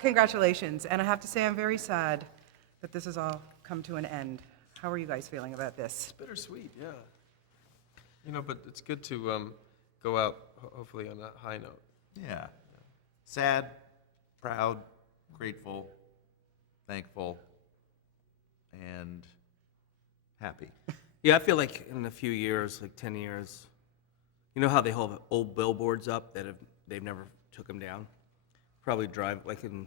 Congratulations, and I have to say I'm very sad that this has all come to an end. How are you guys feeling about this? It's bittersweet, yeah. But it's good to go out, hopefully, on a high note. Yeah. Sad, proud, grateful, thankful, and happy. Yeah, I feel like in a few years, like 10 years, you know how they hold old billboards up that they've never took them down? Probably drive, like in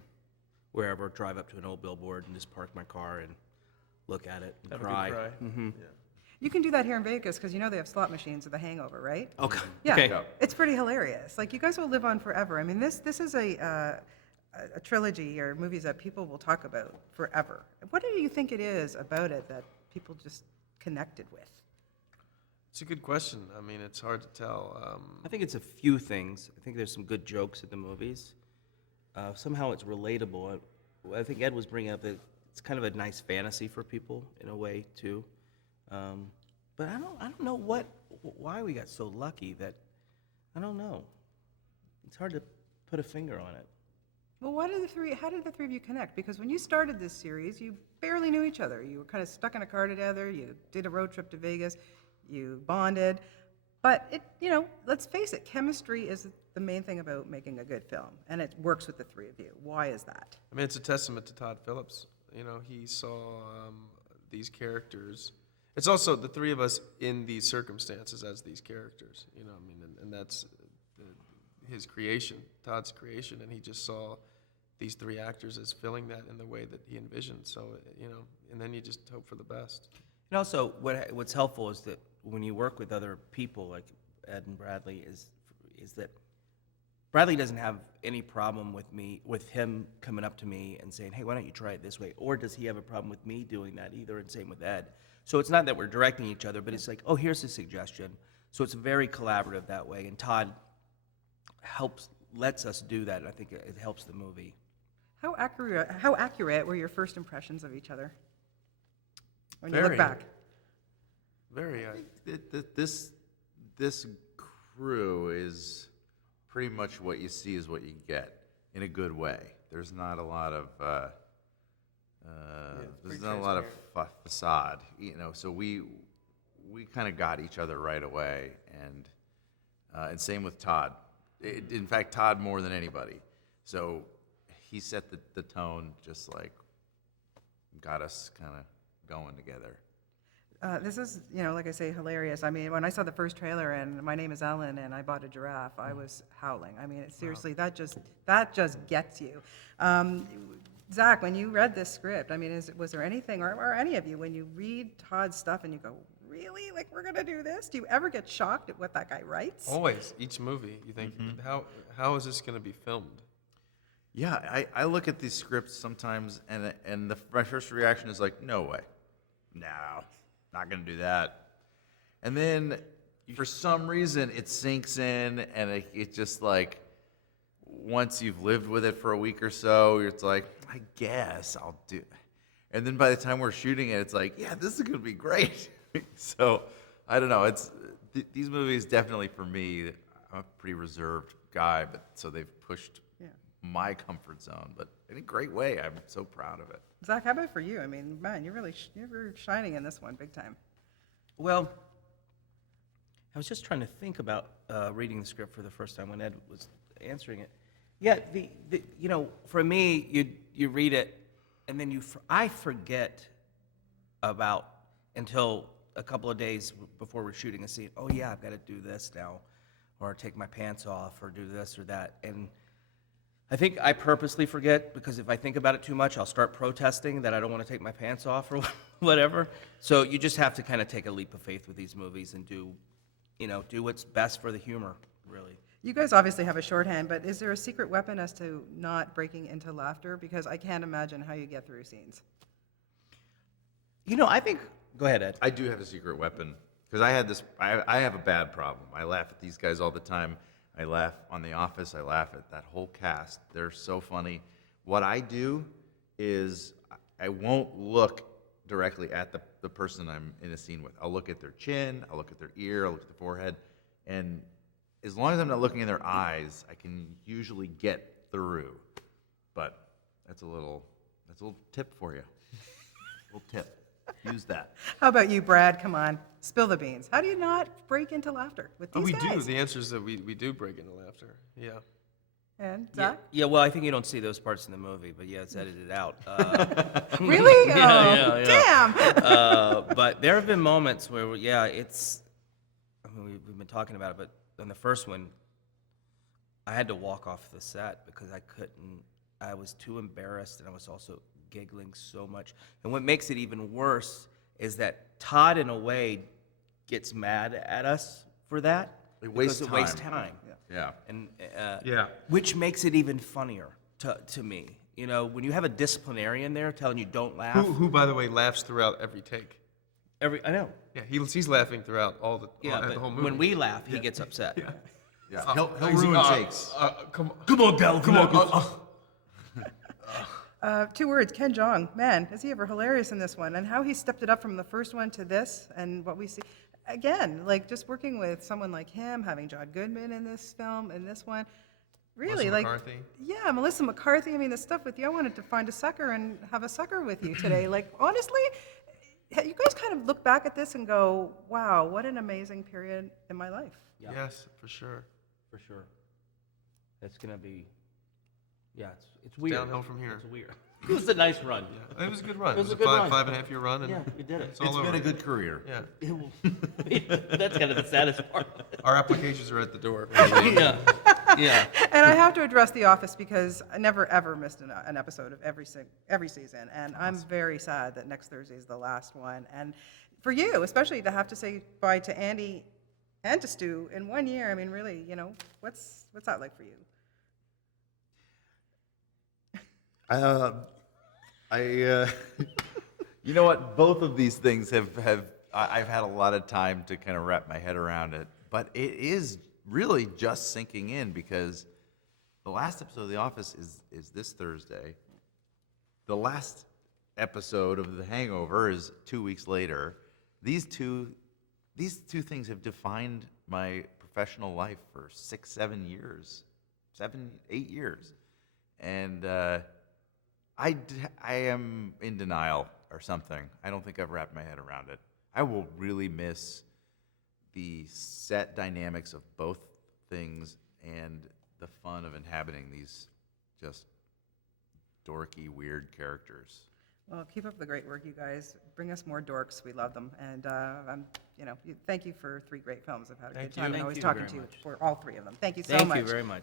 wherever, drive up to an old billboard and just park my car and look at it and Have cry. a good cry. Mm-hmm. Yeah. You can do that here in Vegas because they have slot machines at the Hangover, right? Okay. Yeah, Okay. it's pretty hilarious. Like, you guys will live on forever. I mean, this is a trilogy or movies that people will talk about forever. What do you think it is about it that people just connected with? It's a good question. I mean, it's hard to tell. I think it's a few things. I think there's some good jokes in the movies. Somehow it's relatable. I think Ed was bringing up that it's kind of a nice fantasy for people in a way too. But I don't know why we got so lucky that, I don't know. It's hard to put a finger on it. Well, how did the three of you connect? Because when you started this series, you barely knew each other. You were kind of stuck in a car together. You did a road trip to Vegas. You bonded. But let's face it, chemistry is the main thing about making a good film, and it works with the three of you. Why is that? I mean, it's a testament to Todd Phillips. He saw these characters. It's also the three of us in these circumstances as these characters. And that's his creation, Todd's creation, and he just saw these three actors as filling that in the way that he envisioned. So, and then you just hope for the best. And also, what's helpful is that when you work with other people like Ed and Bradley, is that Bradley doesn't have any problem with him coming up to me and saying, "Hey, why don't you try it this way?" Or does he have a problem with me doing that either? And same with Ed. So it's not that we're directing each other, but it's like, "Oh, here's a suggestion." So it's very collaborative that way. And Todd lets us do that. And I think it helps the movie. How accurate were your first impressions of each other when you Very. look back? Very. This crew is pretty much what you see is what you get in a good way. There's not a lot of facade, So we kind of got each other right away, and same with Todd. In fact, Todd more than anybody. So he set the tone, just like got us kind of going together. This is, like I say, hilarious. I mean, when I saw the first trailer and my name is Ellen and I bought a giraffe, I was howling. I mean, seriously, that just gets you. Zach, when you read this script, I mean, was there anything, or any of you, when you read Todd's stuff and you go, really? Like, we're going to do this? Do you ever get shocked at what that guy writes? Always, each movie, you think, how is this going to be filmed? Yeah, I look at these scripts sometimes, and my first reaction is like, no way. No, not going to do that. And then, for some reason, it sinks in, and it just like, once you've lived with it for a week or so, it's like, I guess I'll do it. And then by the time we're shooting it, it's like, yeah, this is going to be great. So, I don't know. These movies definitely, for me, I'm a pretty reserved guy, but so they've pushed my comfort zone, but in a great way. I'm so proud of it. Zach, how about for you? I mean, man, you're shining in this one big time. Well, I was just trying to think about reading the script for the first time when Ed was answering it. Yeah, for me, you read it, and then I forget about until a couple of days before we're shooting a scene. Oh yeah, I've got to do this now, or take my pants off, or do this or that, and I think I purposely forget because if I think about it too much, I'll start protesting that I don't want to take my pants off or whatever. So you just have to kind of take a leap of faith with these movies and do what's best for the humor, really. You guys obviously have a shorthand, but is there a secret weapon as to not breaking into laughter? Because I can't imagine how you get through scenes. I think... Go ahead, Ed. I do have a secret weapon because I have a bad problem. I laugh at these guys all the time. I laugh on The Office. I laugh at that whole cast. They're so funny. What I do is I won't look directly at the person I'm in a scene with. I'll look at their chin, I'll look at their ear, I'll look at the forehead, and as long as I'm not looking in their eyes, I can usually get through. But That's a little tip for you. Little tip. Use that. How about you, Brad? Come on, spill the beans. How do you not break into laughter with Oh, these we do. guys? The answer is that we do break into laughter. Yeah. And Yeah, Zach? yeah, well, I think you don't see those parts in the movie, but yeah, it's edited out. Really? Yeah, Oh, yeah, damn. but there have been moments where, yeah, it's. I mean, we've been talking about it, but on the first one, I had to walk off the set because I couldn't. I was too embarrassed, and I was also giggling so much. And what makes it even worse is that Todd, in a way, gets mad at us for that. It because wastes it wastes time. time. Yeah. And Yeah. which makes it even funnier to me. You know, when you have a disciplinarian there telling you don't laugh. Who, by the way, laughs throughout every take. I know. Yeah, he's laughing throughout the But whole movie. when we laugh, he gets upset. Yeah. Yeah. He'll He's- ruin takes. Come on. Come on, Gal. Come on. 2 words, Ken Jeong. Man, is he ever hilarious in this one? And how he stepped it up from the first one to this, and what we see. Again, like just working with someone like him, having John Goodman in this film, in this one. Really, Melissa like, McCarthy. yeah, Melissa McCarthy. I mean, the stuff with you, I wanted to find a sucker and have a sucker with you today. Like, honestly, you guys kind of look back at this and go, wow, what an amazing period in my life. Yeah. Yes, for sure. For sure. It's gonna be. Yeah, it's weird. Downhill from here. It's weird. It was a nice run. Yeah. It was a good run. It was a a good run. 5.5 year run, and Yeah, we did it. it's all It's over. been a good career. Yeah. That's kind of the saddest part. Our applications are at the door. Yeah. Yeah. And I have to address The Office because I never ever missed an episode of every season, and I'm very sad that next Thursday is the last one. And for you, especially to have to say bye to Andy and to Stu in 1 year, I mean, really, you know, what's that like for you? You know what? Both of these things I've had a lot of time to kind of wrap my head around it, but it is really just sinking in because the last episode of The Office is this Thursday. The last episode of The Hangover is 2 weeks later. These two things have defined my professional life for 6, 7 years, 7, 8 years, and I am in denial or something. I don't think I've wrapped my head around it. I will really miss the set dynamics of both things and the fun of inhabiting these just dorky, weird characters. Well, keep up the great work, you guys. Bring us more dorks. We love them. And, thank you for 3 great films. I've had a Thank good time. you. And always Thank you talking very to you much. for all 3 of them. Thank you so Thank much. you very much.